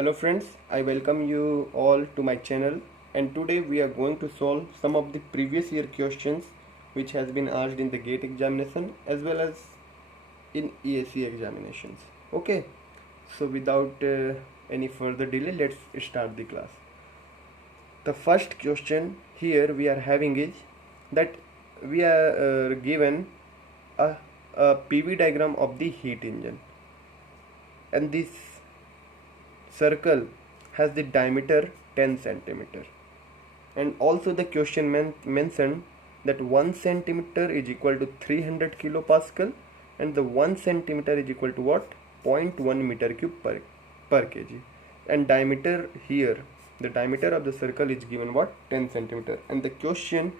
Hello friends, I welcome you all to my channel, and today we are going to solve some of the previous year questions which has been asked in the GATE examination as well as in EAC examinations. Okay, so without any further delay, let's start the class. The first question here we are having is that we are given a, PV diagram of the heat engine, and this circle has the diameter 10 centimeter, and also the question mentioned that 1 centimeter is equal to 300 kilopascal and the 1 centimeter is equal to what? 0.1 meter cube per kg, and diameter here, the diameter of the circle is given what? 10 centimeter, and the question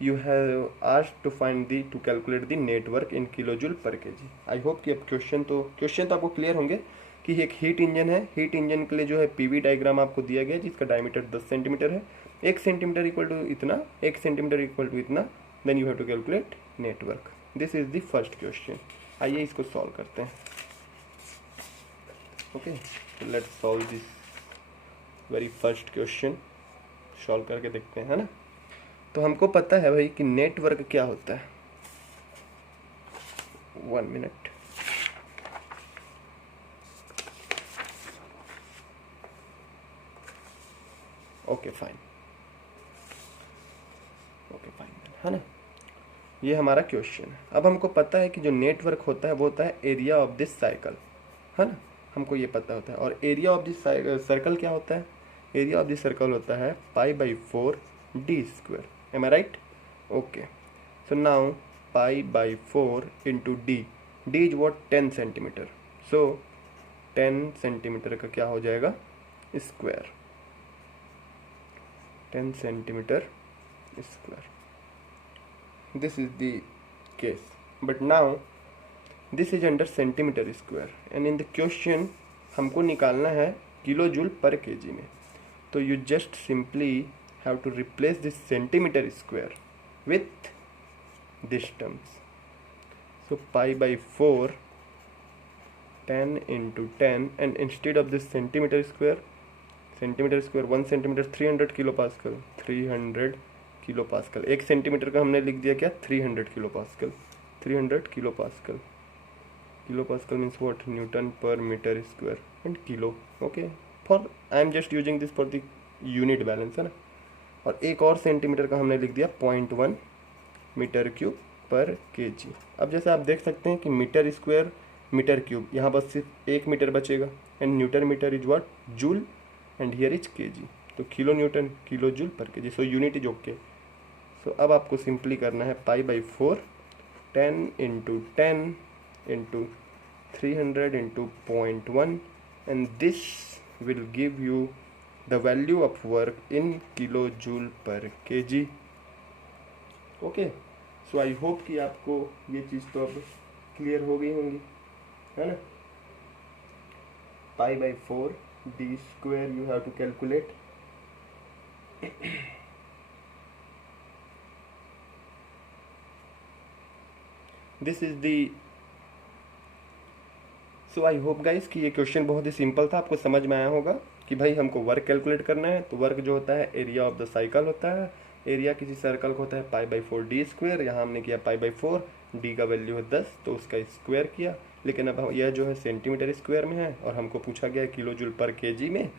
you have asked to find the to calculate the net work in kilojoule per kg. I hope कि अब question तो आपको clear होंगे कि एक heat engine है. Heat engine के लिए जो है पीवी डायग्राम आपको दिया गया है जिसका डायमीटर 10 सेंटीमीटर है. 1 सेंटीमीटर इक्वल टू इतना, 1 सेंटीमीटर इक्वल टू इतना, then you have to calculate network. This is the first question. आइए इसको सॉल्व करते हैं. Okay, let's solve this very first question. Solve करके देखते हैं, है ना. तो हमको पता है भाई कि नेटवर्क क्या होता है. 1 मिनट. ओके फाइन, है ना. ये हमारा क्वेश्चन है. अब हमको पता है कि जो नेटवर्क होता है वो होता है एरिया ऑफ दिस साइकिल, है ना. हमको ये पता होता है. और एरिया ऑफ दिस सर्कल क्या होता है? एरिया ऑफ दिस सर्कल होता है π/4 d square. Am I right? Okay, so now π/4 into D. D is what? 10 centimetre. So 10 centimetre का क्या हो जाएगा? Square. 10 centimeter square. This is the case, but now this is under centimeter square, and in the question हमको निकालना है kilo joule per kg में. तो you just simply have to replace this centimeter square with this terms. So π/4 10 into 10, and instead of this centimeter square 1 centimetre 300 kilo pascal. 300 kilo pascal. 1 centimetre का हमने लिख दिया क्या? 300 kilo pascal. 300 kilo pascal. Kilo pascal means what? Newton per metre square and kilo. Okay, for I am just using this for the unit balance, है ना. और एक और सेंटीमीटर का हमने लिख दिया 0.1 मीटर क्यूब पर केजी. अब जैसे आप देख सकते हैं कि मीटर स्क्वायर मीटर क्यूब, यहाँ बस सिर्फ 1 मीटर बचेगा. And newton metre is what? Joule, and here is KG. तो kilo newton kilo joule per KG. So unit is okay. So अब आपको सिंपली करना है π/4 10 into 10 into 300 into 0.1, and this will give you the value of work in kilo joule per KG. Okay, so I hope कि आपको ये चीज़ तो अब clear हो गई होंगी, है ना. π/4 d square you have to calculate. This is the. So I hope guys कि ये क्वेश्चन बहुत ही सिंपल था. आपको समझ में आया होगा कि भाई हमको वर्क कैलकुलेट करना है. तो वर्क जो होता है एरिया ऑफ द साइकिल होता है. एरिया किसी सर्कल का होता है π/4 d स्क्वायर. यहाँ हमने किया π/4, d का वैल्यू है 10 तो उसका स्क्वायर किया. लेकिन अब यह जो है सेंटीमीटर स्क्वायर में है और हमको पूछा गया है किलो जूल पर केजी में.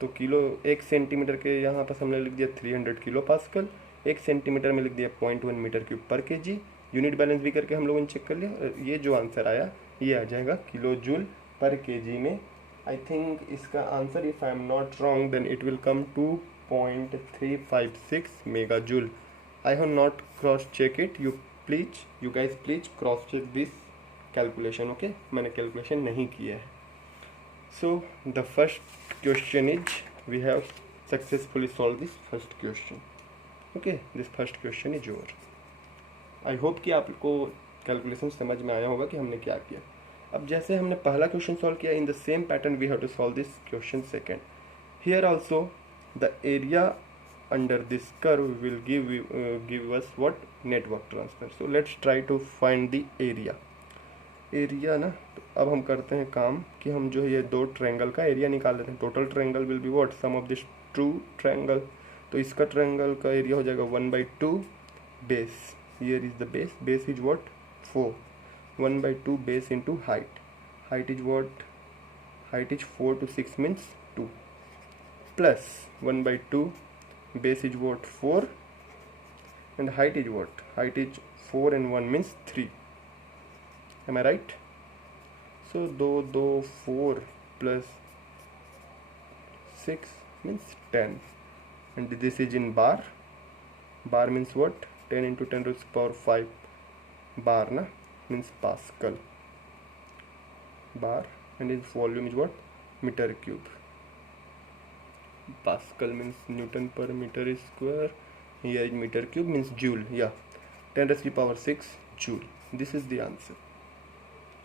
तो किलो 1 सेंटीमीटर के यहाँ पर हमने लिख दिया 300 किलो पास्कल. 1 सेंटीमीटर में लिख दिया 0.1 मीटर क्यूब पर केजी. यूनिट बैलेंस भी करके हम लोगों ने चेक कर लिया. ये जो आंसर आया ये आ जाएगा किलो जूल पर केजी में. आई थिंक इसका answer, if I am not wrong, then it will come 2.356 mega joule. I have not cross check it. You guys please cross check this calculation. Okay, मैंने calculation नहीं किया है. So the first question is we have successfully solve this first question. Okay, this first question is over. I hope कि आपको calculation समझ में आया होगा कि हमने क्या किया. अब जैसे हमने पहला क्वेश्चन सॉल्व किया, in the same pattern we have to solve this question second. Here also the area under this curve will give us what? Network transfer. So let's try to find the area. Area ना, तो अब हम करते हैं काम कि हम जो है ये दो ट्रायंगल का एरिया निकाल लेते हैं. Total triangle will be what, sum of this two triangle. तो इसका ट्रायंगल का एरिया हो जाएगा 1/2 base. Here is the base. Base is what 4. 1/2 base into height. Height is what, height is 4 to 6 means 2 plus 1/2 base is what 4 and height is what, height is 4 and 1 means 3. Am I right? So 2 4 plus 6 means 10 and this is in bar. Bar means what, 10 into 10 raised to the power 5 bar na, means Pascal. Bar and its volume is what, meter cube. Pascal means Newton per meter square. Here is meter cube means joule. Yeah, 10 raised to the power 6 joule. This is the answer.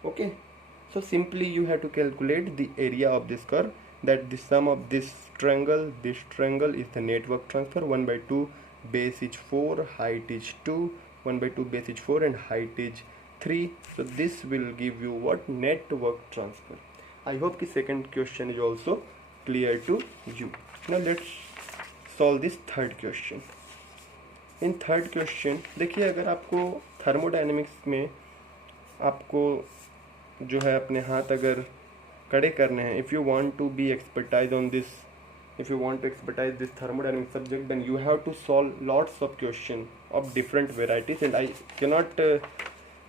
Okay, so simply you have to calculate the area of this curve, that the sum of this triangle is the net work transfer. 1/2 base is 4, height is 2. 1/2 base is 4 and height is 3. So this will give you what, net work transfer. I hope the second question is also clear to you. Now let's solve this third question. In third question देखिए, अगर आपको thermodynamics में आपको जो है अपने हाथ अगर कड़े करने हैं, if you want to be expertise on this, if you want to expertise this thermodynamic subject, then you have to solve lots of question of different varieties and I cannot,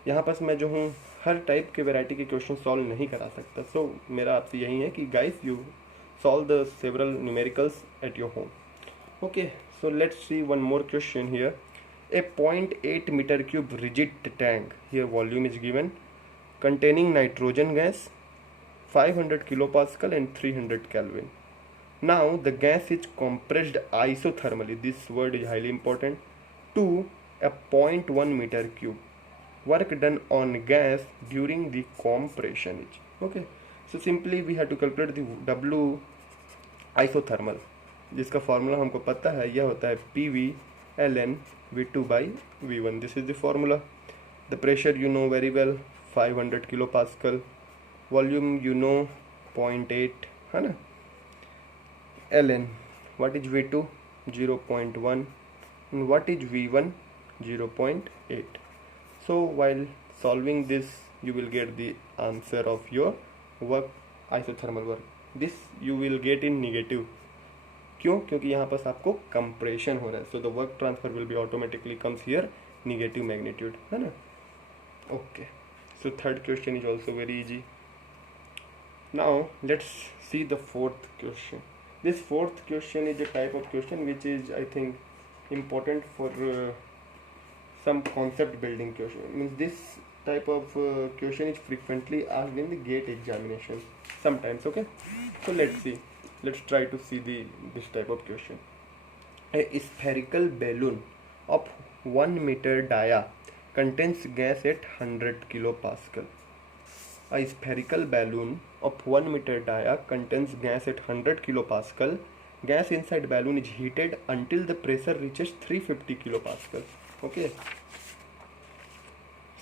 यहाँ पास मैं जो हूँ हर टाइप के variety के question solve नहीं करा सकता. सो मेरा आपसे यही है कि guys you solve the several numericals at your home. Okay, so let's see one more question here. A 0.8 meter cube rigid tank, here volume is given, containing nitrogen gas 500 kilopascal and 300 Kelvin. Now the gas is compressed isothermally, this word is highly important, to a 0.1 meter cube. Work done on gas during the compression is. Okay, so simply we have to calculate the W isothermal, जिसका formula हमको पता है, यह होता है PV ln V2/V1. This is the formula. The pressure you know very well 500 kilo pascal. Volume you know 0.8 है ना. ln what is V2 0.1 and what is V1 0.8. so while solving this you will get the answer of your work, isothermal work. This you will get in negative. क्यों? क्योंकि यहाँ पास आपको compression हो रहा है. So the work transfer will be automatically comes here negative magnitude, है ना. Okay, so third question is also very easy. Now let's see the fourth question. This fourth question is a type of question which is I think important for some concept building question. Means this type of question is frequently asked in the GATE examination sometimes. Okay, so let's see, let's try to see this type of question. A spherical balloon of 1 meter dia contains gas at 100 kilopascal. A spherical balloon of 1 meter dia contains gas at 100 kilopascal. Gas inside balloon is heated until the pressure reaches 350 kilopascal. Okay,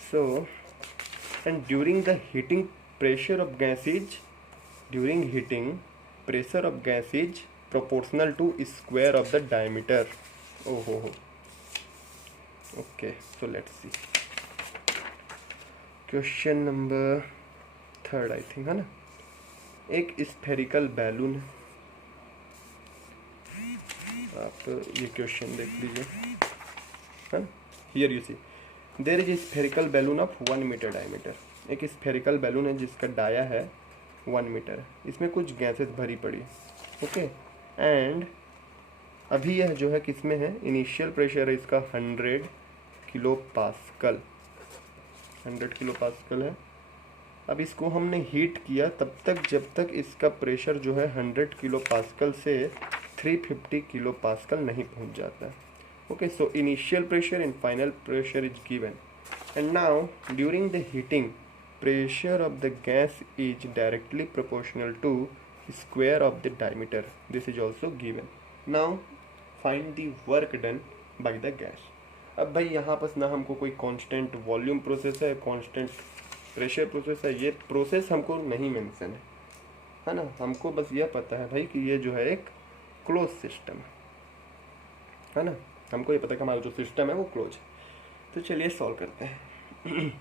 so and during heating pressure of gas is proportional to square of the diameter. Oh. Okay, so let's see question number third I think, है ना. एक spherical balloon है, आप ये question देख लीजिए. Here you see there is a spherical balloon of 1 meter diameter. एक spherical balloon है जिसका डाया है 1 मीटर है. इसमें कुछ गैसेस भरी पड़ी. ओके, एंड अभी यह जो है किसमें है, इनिशियल प्रेशर है इसका 100 किलो पास्कल. 100 किलो पास्कल है. अब इसको हमने हीट किया तब तक जब तक इसका प्रेशर जो है 100 किलो पास्कल से 350 किलो पास्कल नहीं पहुंच जाता है. Okay, so initial pressure and final pressure is given, and now during the heating pressure of the gas is directly proportional to square of the diameter. This is also given. Now find the work done by the gas. अब भाई यहाँ पास ना हमको कोई constant volume process है, constant pressure process है, ये process हमको नहीं मेंशन है ना, हमको बस यह पता है भाई कि ये जो है एक क्लोज सिस्टम है ना, हमको ये पता है कि हमारा जो सिस्टम है वो क्लोज है। तो चलिए सॉल्व करते हैं।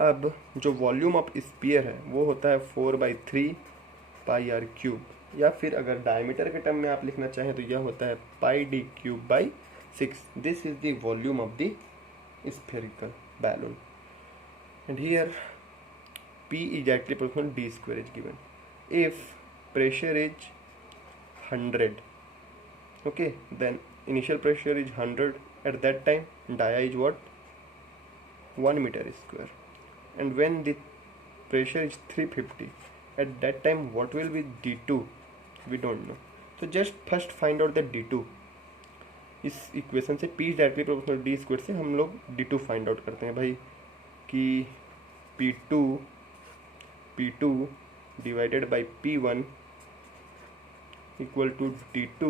अब जो वॉल्यूम ऑफ स्फीयर है वो होता है 4/3 पाई आर क्यूब, या फिर अगर डायमीटर के टर्म में आप लिखना चाहें तो यह होता है pi D cube by 6। This is the volume of the spherical balloon, and here P is directly proportional D square is given. If pressure is 100, okay, then initial pressure is 100 at that time, dia is what, 1 meter square, and when the pressure is 350 at that time, what will be D2, we don't know. So just first find out the D2. इस equation से P directly proportional D square से हम लोग D2 find out करते हैं भाई कि P2 divided by P1 equal to D2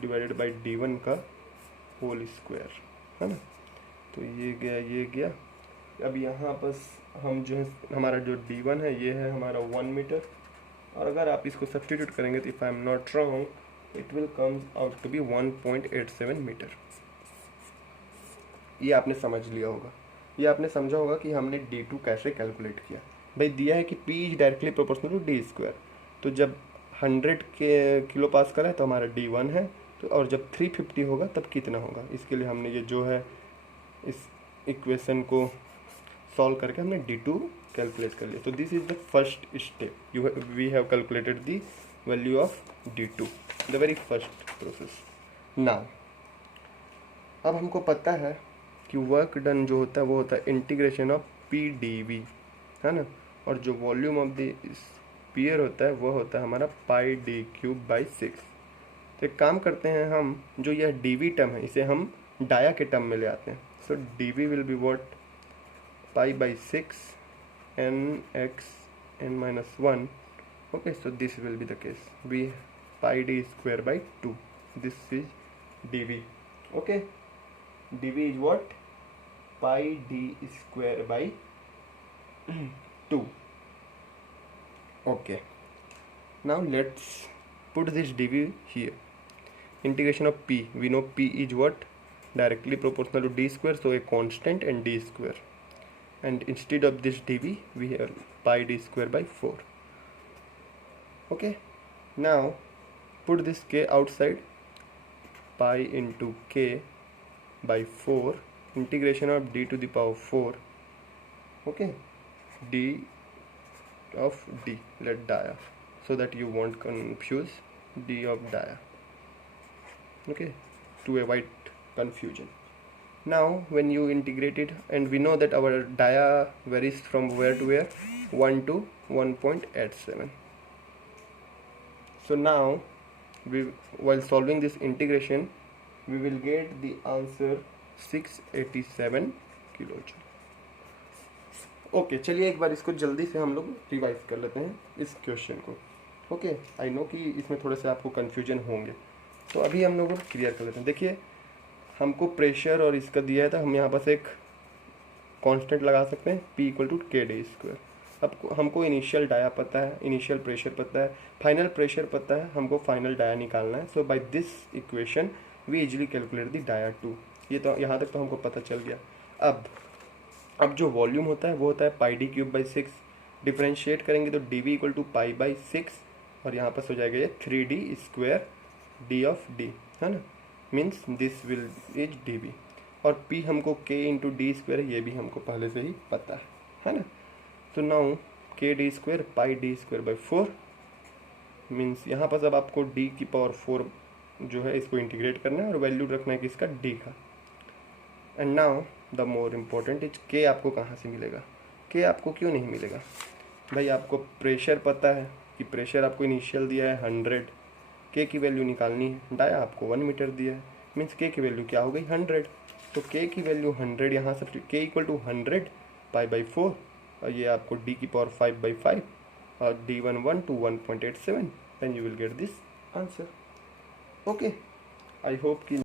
divided by D1 का होल स्क्वायर है ना। तो ये गया। अब यहाँ बस हम जो है हमारा जो D1 है ये है हमारा 1 मीटर, और अगर आप इसको सब्स्टिट्यूट करेंगे तो if I am not wrong it will comes out to be 1.87 metre. ये आपने समझ लिया होगा, ये आपने समझा होगा कि हमने D2 कैसे कैलकुलेट किया। भाई दिया है कि P is directly proportional to D square, तो जब 100 के किलो पास्कल है तो हमारा D1 है, तो और जब 350 होगा तब कितना होगा, इसके लिए हमने ये जो है इस इक्वेशन को सॉल्व करके हमने D2 कैलकुलेट कर लिया। तो this is the first step, we have calculated the value of D2, the very first process. Now अब हमको पता है कि वर्क डन जो होता है वो होता है इंटीग्रेशन ऑफ PdV है ना, और जो वॉल्यूम ऑफ द स्फीयर होता है वो होता है हमारा पाई डी क्यूब बाई 6। तो एक काम करते हैं, हम जो यह dV टर्म है इसे हम डाया के टर्म में ले आते हैं। सो dV will be what, pi by 6 nx n-1। okay, so this will be the case, we pi d square by 2, this is dV, okay, dV is what, pi d square by 2, okay। now let's put this dV here, integration of P, we know P is what, directly proportional to d square, so a constant and d square, and instead of this dV we have pi d square by 4, okay। now put this k outside, pi into k by 4 integration of d to the power 4, okay, d of d, let dia, so that you won't confuse d of dia, okay, to avoid confusion। now when you integrate it, and we know that our dia varies from where to where, 1 to 1.87, so now we, while solving this integration, we will get the answer 687 kilojoule. Okay, चलिए एक बार इसको जल्दी से हम लोग revise कर लेते हैं इस क्वेश्चन को। ओके, आई नो कि इसमें थोड़े से आपको कन्फ्यूजन होंगे, तो अभी हम लोग क्लियर कर लेते हैं। देखिए हमको प्रेशर और इसका दिया है, तो हम यहाँ पर एक कांस्टेंट लगा सकते हैं P इक्वल टू के डी स्क्वायर। अब हमको इनिशियल डाया पता है, इनिशियल प्रेशर पता है, फाइनल प्रेशर पता है, हमको फाइनल डाया निकालना है। So by this equation we easily calculate the dia 2। ये तो यहाँ तक तो हमको पता चल गया। अब जो वॉल्यूम होता है वो होता है pi D cube by 6, differentiate करेंगे तो D V equal to pi by 6, और यहाँ पर हो जाएगा ये 3d square D of D, है ना, means this will is D V. और p हमको k इंटू डी स्क्वायर है, ये भी हमको पहले से ही पता है ना। तो नाउ के D square pi D square by 4 means यहाँ पर अब आपको d की पावर 4 जो है इसको इंटीग्रेट करना है और वैल्यू रखना है किसका, d का। And now the more important is k आपको कहाँ से मिलेगा। k आपको क्यों नहीं मिलेगा भाई, आपको प्रेशर पता है कि प्रेशर आपको इनिशियल दिया है 100, k की वैल्यू निकालनी है, डाया आपको 1 मीटर दिया है, मीन्स k की वैल्यू क्या हो गई 100। तो k की वैल्यू 100, यहाँ से k equal to 100 pi by 4, और ये आपको d की पावर 5 बाई 5 और d11 to 1.87, then you will get this answer. Okay, I hope कि